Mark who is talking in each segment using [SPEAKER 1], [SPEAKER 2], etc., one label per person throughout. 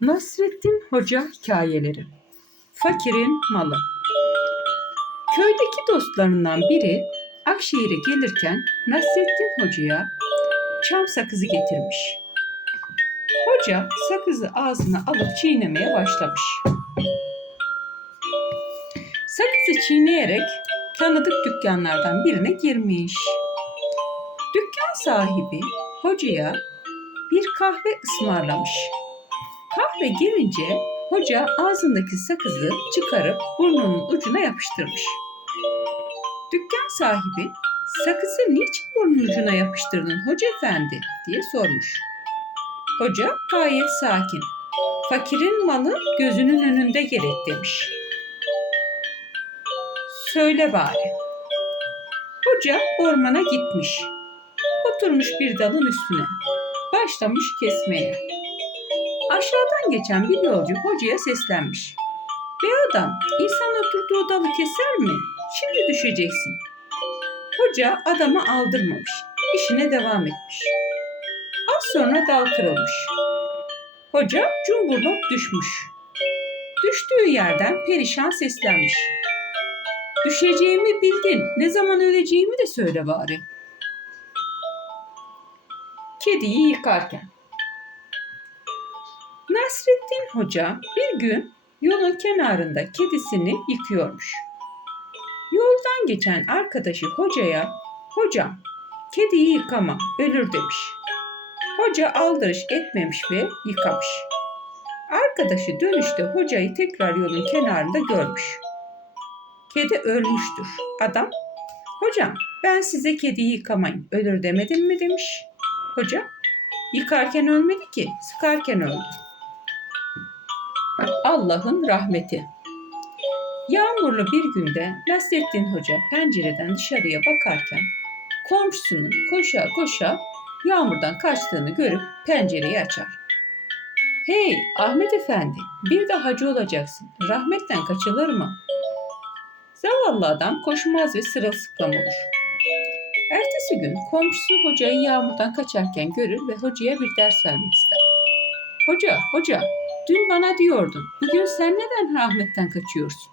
[SPEAKER 1] Nasrettin Hoca hikayeleri. Fakirin malı. Köydeki dostlarından biri Akşehir'e gelirken Nasrettin Hoca'ya çam sakızı getirmiş. Hoca sakızı ağzına alıp çiğnemeye başlamış. Sakızı çiğneyerek tanıdık dükkanlardan birine girmiş. Dükkan sahibi hocaya bir kahve ısmarlamış. Kahve gelince hoca ağzındaki sakızı çıkarıp burnunun ucuna yapıştırmış. Dükkan sahibi sakızı niçin burnun ucuna yapıştırdın hoca efendi diye sormuş. Hoca gayet sakin. Fakirin malı gözünün önünde gerek demiş. Söyle bari. Hoca ormana gitmiş. Oturmuş bir dalın üstüne. Başlamış kesmeye. Aşağıdan geçen bir yolcu hocaya seslenmiş. Bey adam, insan oturduğu dalı keser mi? Şimdi düşeceksin. Hoca adamı aldırmamış. İşine devam etmiş. Az sonra dal kırılmış. Hoca cumburlop düşmüş. Düştüğü yerden perişan seslenmiş. Düşeceğimi bildin. Ne zaman öleceğimi de söyle bari. Kediyi yıkarken. Nasrettin Hoca bir gün yolun kenarında kedisini yıkıyormuş. Yoldan geçen arkadaşı hocaya, hocam kediyi yıkama ölür demiş. Hoca aldırış etmemiş ve yıkamış. Arkadaşı dönüşte hocayı tekrar yolun kenarında görmüş. Kedi ölmüştür. Adam, hocam ben size kediyi yıkamayın ölür demedim mi demiş. Hoca, yıkarken ölmedi ki sıkarken öldü. Allah'ın rahmeti. Yağmurlu bir günde Nasrettin Hoca pencereden dışarıya bakarken komşusunun koşa koşa yağmurdan kaçtığını görüp pencereyi açar. Hey Ahmet Efendi bir de hacı olacaksın. Rahmetten kaçılır mı? Zavallı adam koşmaz ve sırılsıklam olur. Ertesi gün komşusu hocayı yağmurdan kaçarken görür ve hocaya bir ders vermek ister. Hoca, hoca, dün bana diyordun, bugün sen neden rahmetten kaçıyorsun?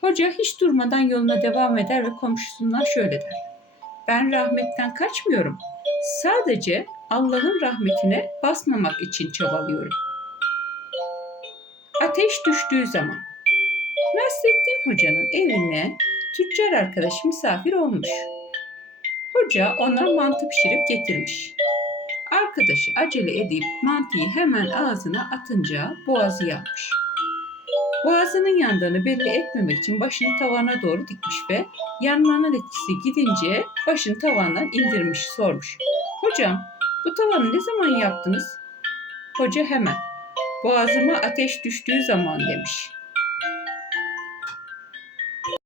[SPEAKER 1] Hoca hiç durmadan yoluna devam eder ve komşusundan şöyle der. Ben rahmetten kaçmıyorum. Sadece Allah'ın rahmetine basmamak için çabalıyorum. Ateş düştüğü zaman Nasrettin Hoca'nın evine tüccar arkadaşı misafir olmuş. Hoca ona mantı pişirip getirmiş. Arkadaşı acele edip mantıyı hemen ağzına atınca boğazı yanmış. Boğazının yandığını belli etmemek için başını tavana doğru dikmiş ve yanmanın etkisi gidince başını tavandan indirmiş sormuş. Hocam bu tavanı ne zaman yaptınız? Hoca hemen. Boğazıma ateş düştüğü zaman demiş.